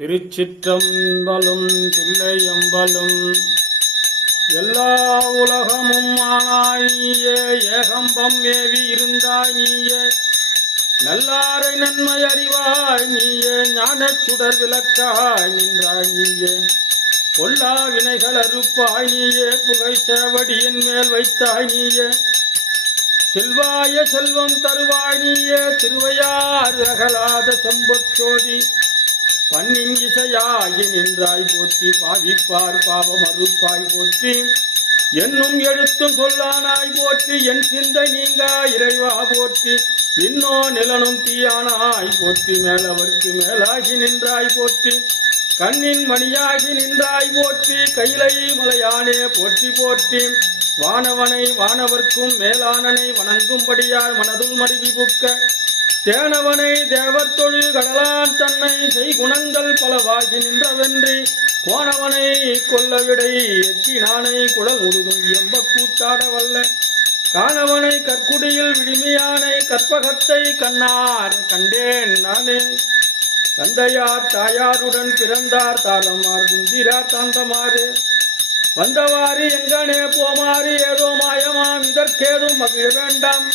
திருச்சிற்றம்பலம் தில்லையம்பலம். எல்லா உலகமும் ஆனாய் நீயே, ஏகம்பம் ஏவி இருந்தாய் நீயே, நல்லாரை நன்மை அறிவாய் நீயே, ஞானச் சுடர் விளக்காய் நின்றாய் நீயே, பொல்லா வினைகள் அறுப்பாய் நீயே, புகை சேவடியின் மேல் வைத்தாய் நீயே, செல்வாய செல்வம் தருவாய் நீயே, திருவையாறு அகலாத செம்பொற்சோதி பண்ணின் இசையாகி நின்றாய் போற்றி, பாவிப்பார் பாவம் அறுப்பாய் போற்றி, என்னும் எழுத்தும் சொல்லானாய் போற்றி, என் சிந்தை நீங்கா இறைவா போற்றி, இன்னோ நிலனும் தீயானாய் போற்றி, மேலவர்க்கு மேலாகி நின்றாய் போற்றி, கண்ணின் மணியாகி நின்றாய் போற்றி, கைலை மலையானே போற்றி போற்றி, வானவனை வானவர்க்கும் மேலானனை வணங்கும்படியார் மனதுள் மருவி புக்க, தேனவனை தேவர் தொழில் கடலான் தன்னை செய்குணங்கள் பலவாகி நின்றவென்றி, கோணவனை கொல்லவிடை எட்டினானை குடல் முழுதும் எம்ப கூத்தாட வல்ல, காணவனை கற்குடியில் விடுமையானை கற்பகத்தை கண்ணார் கண்டேன் நானே, தந்தையார் தாயாருடன் பிறந்தார் தாரமார் குந்திரார் தாந்தமாறு, வந்தவாறு எங்கனே போமாறு ஏதோ மாயமாம் இதற்கேதும் மகிழ வேண்டாம்,